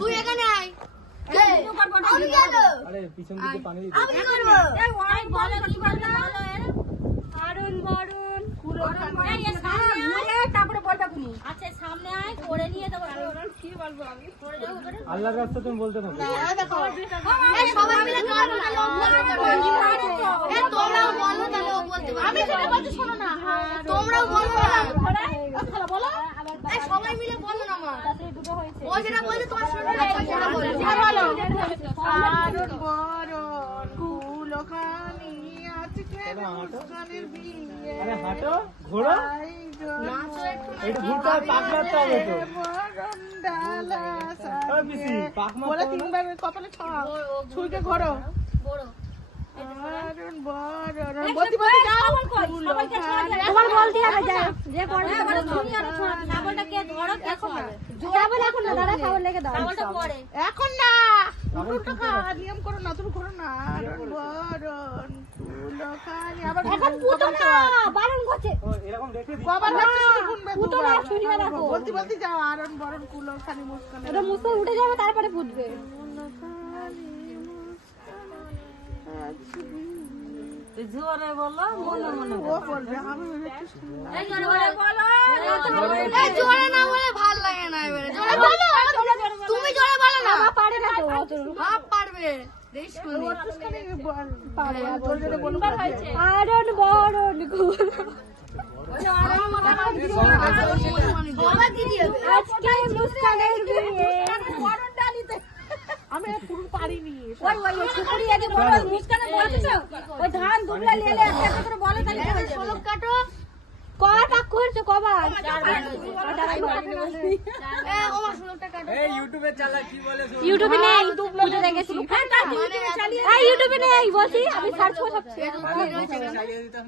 তুই এখানে আয়। আরে পিছন দিকে পানি দিতে আমি করবো। আচ্ছা সামনে আয় করে নিয়ে দেবো। কি বলবো আমি? আল্লাহর রাস্তা তুমি বলতে থাকো। সবাই মিলে তোমরাও বলো তাহলে ও বলতে পারবে। আমি সেটা বলতে শোনো না, তোমরাও বলো না। বলো সবাই মিলে বলো না মা। ও যেটা বলছে তোমার শোনো না, সেটা বলো। আরে হাঁটো, ঘোরো, একটু ঘুরতে হবে, পাক মারতে হবে তো। ওই পিসি, পাক মারতে হবে না? কপালে ছুঁকে ঘোরো। তোমার বলতে হবে যা যে পড়ে ছাগলটা কে ধরো কে খাবে ছাগল এখন না দাদা ছাগল লেগে দাও ছাগলটা পড়ে এখন না নিয়ম করো না, তুমি করো না। এখন পুতো না বারণ করছে ও, এরকম রেখে দিই। পুতো না ছুরিয়ে রাখো বলতে বলতে যাও আরন বরণ কুলো খালি মুস্কান ওটা মুসল উঠে যাবে তারপরে ফুটবে জোরে বলো মনে মনে ও বলবে আমি এই জোরে বলো এই জোরে না বলে ভালো লাগে না এবারে। জোরে বলো। তুমি জোরে বলো না। পারে না তো ভাব পারবে। দেখ শুনি। পারে জোরে জোরে বলুন। আরন বরণ সবাই দিদি হবে। আজকে মুস্কানের বিয়ে আমি পুরো পারিনি। ওই সুপুরি আগে বলো মুস্কানের বলতেছো ওই ধান দুবলা লেলে একটা করে বলে তাহলে কি হয়ে যাবে ষোলো কাটো। কটা করছো কবার ওমা 16টা কাটো। এই ইউটিউবে চালা কি বলে শোনো। ইউটিউবে নেই পুজো দেখেছি ইউটিউবে নেই বলছি আমি সার্চ করে সব চালিয়ে দিতাম।